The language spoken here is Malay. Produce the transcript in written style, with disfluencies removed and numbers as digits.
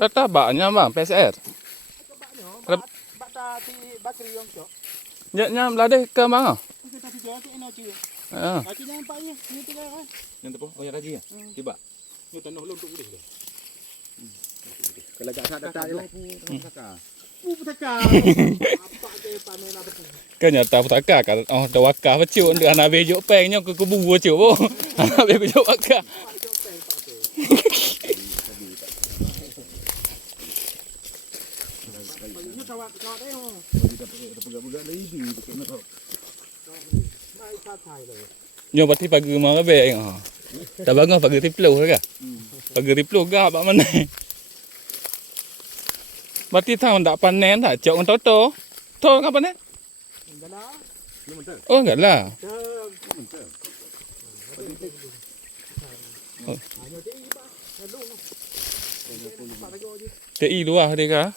Kata baknya bang PSR. Nya melade ke mana? Ah. Yang tu oh yang lagi ya. Tiba. Kalau tak ada je lah. Kan nyata putaka kan. Oh, dah wakah bacuk ndak anak bejuk pengnya ke kubu bacuk po. Anak bejuk wakah. Nyo pati pagi mana be ngah. Tak bangun pagi tiplu ke? Pagi tiplu gak bak mana? Berarti tahu tak panen tak cok untuk to. To apa panen? Oh enggak lah. TI luar dia kah?